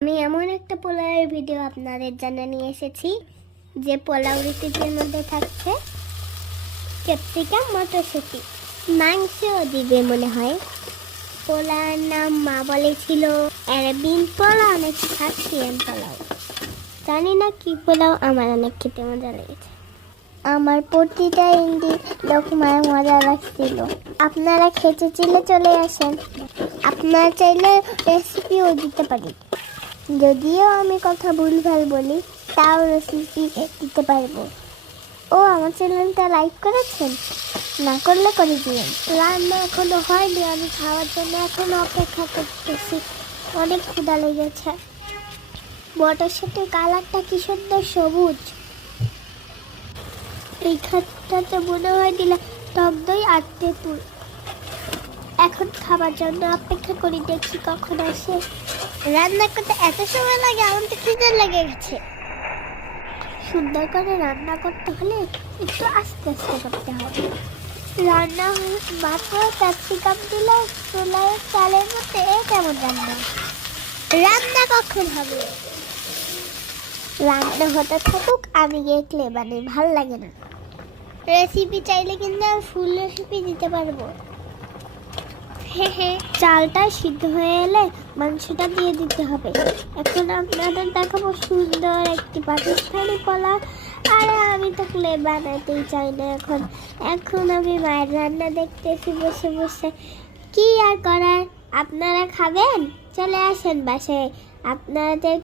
আমি এমন একটা পোলাওয়ের ভিডিও আপনাদের জন্য নিয়ে এসেছি যে পোলাও রেসিপির মধ্যে থাকছে ক্যাপসিকাম, মটরশুঁটি, মাংসও দিবে মনে হয়। পোলাওর নাম মা বলেছিল অ্যারাবিয়ান পোলাও নাকি সার্বিয়ান পোলাও, জানি না কি পোলাও। আমার অনেক খেতে মজা লেগেছে। আমার প্রতিটা ইন্ডি লোকমায় মজা লাগছিল। আপনারা খেতে চাইলে চলে আসেন। আপনারা চাইলে রেসিপিও দিতে পারি, যদিও আমি কথা ভুলভাল বলি, তাও রেসিপি দিতে পারবো। ও আমার চ্যানেলটা লাইক করেছেন? না করলে করে দিন। রান্না এখনো হয়নি, আমি খাওয়ার জন্য এখনো অপেক্ষা করতেছি। অনেক ক্ষুধা লেগেছে। মটরশুঁটির কালারটা কি সুন্দর সবুজ। এইখানটাতে মনে হয় দিলে টক দই আর তেঁতুল। এখন খাবার জন্য অপেক্ষা করি, দেখি কখন আসে। রান্না করতে এত সময় লাগে, আমার তো খিদে লেগে গেছে। সুন্দর করে রান্না করতে হলে একটু আস্তে আস্তে করতে হবে। রান্না মাত্র ক্যাপসিকাম দিলে চুলায় চালের মধ্যে কেমন রান্না। রান্না কখন হবে? রান্না হতে থাকুক, আমি গিয়ে ক্লে বানাই, ভাল লাগে না। রেসিপি চাইলে কিন্তু আমি ফুল রেসিপি দিতে পারবো। চালটা সিদ্ধ হয়ে এলে মাংসটা দিয়ে দিতে হবে। এখন আপনাদের দেখাবো সুন্দর একটি পাকিস্তানি পোলাও। আরে আমি তো ক্লে বানাতেই চাই না। এখন আমি মায়ের রান্না দেখতেছি বসে বসে। কি আর করার, আপনারা খাবেন? চলে আসেন বাসায়। আপনাদের